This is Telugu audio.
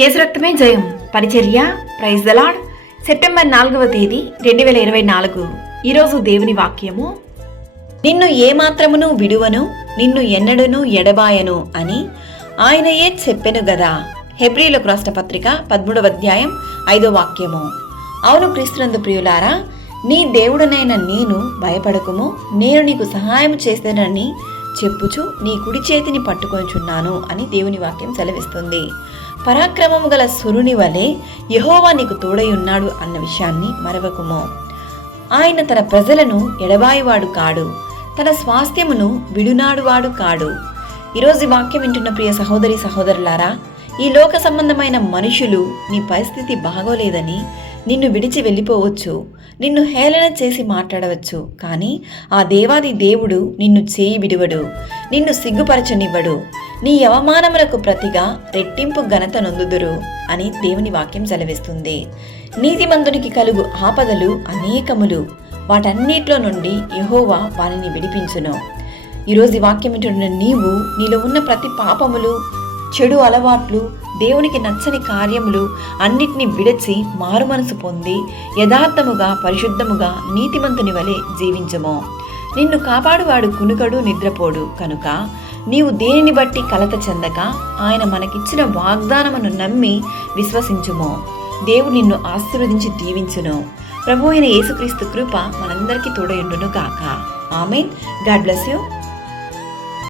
యేసు రక్తమే జయం పరిచర్య ప్రైజ్ ద లార్డ్. సెప్టెంబర్ 4వ తేదీ 2024. ఈరోజు దేవుని వాక్యము, నిన్ను ఏమాత్రమును విడువను, నిన్ను ఎన్నడను ఎడబాయను అని ఆయనయే చెప్పెను గదా. హెబ్రీయులకు రాసిన పత్రిక 13వ అధ్యాయం 5వ వాక్యము. అవును క్రీస్తునందు ప్రియులారా, నీ దేవుడనైన నేను భయపడకుము, నేను నీకు సహాయం చేస్తానని చెప్పుచు నీ కుడి చేతిని పట్టుకొనిచున్నాను అని దేవుని వాక్యం సెలవిస్తుంది. పరాక్రమము గల సురుని వలె యెహోవా నీకు తోడై ఉన్నాడు అన్న విషయాన్ని మరవకుము. ఆయన తన ప్రజలను ఎడబాయివాడు కాడు, తన స్వాస్థ్యమును విడునాడువాడు కాడు. ఈరోజు వాక్యం వింటున్న ప్రియ సహోదరి సహోదరులారా, ఈ లోక సంబంధమైన మనుషులు నీ పరిస్థితి బాగోలేదని నిన్ను విడిచి వెళ్ళిపోవచ్చు, నిన్ను హేళన చేసి మాట్లాడవచ్చు. కానీ ఆ దేవాది దేవుడు నిన్ను చేయి విడువడు, నిన్ను సిగ్గుపరచనివ్వడు. నీ అవమానములకు ప్రతిగా రెట్టింపు ఘనత నొందుదురు అని దేవుని వాక్యం సెలవిస్తుంది. నీతిమంతునికి కలుగు ఆపదలు అనేకములు, వాటన్నిటిలో నుండి యెహోవా వారిని విడిపించును. ఈరోజు ఈ వాక్యం వింటున్న నీవు నీలో ఉన్న ప్రతి పాపములు, చెడు అలవాట్లు, దేవునికి నచ్చని కార్యములు అన్నిటినీ విడిచి మారు మనసు పొంది యథార్థముగా పరిశుద్ధముగా నీతిమంతుని వలె జీవించము. నిన్ను కాపాడువాడు కునుకడు నిద్రపోడు కనుక నీవు దేనిని బట్టి కలత చెందక ఆయన మనకిచ్చిన వాగ్దానమును నమ్మి విశ్వసించుము. దేవుడు నిన్ను ఆశీర్వదించి దీవించును. ప్రభు అయిన యేసుక్రీస్తు కృప మనందరికీ తోడయుండును గాక. ఆమేన్. God bless you.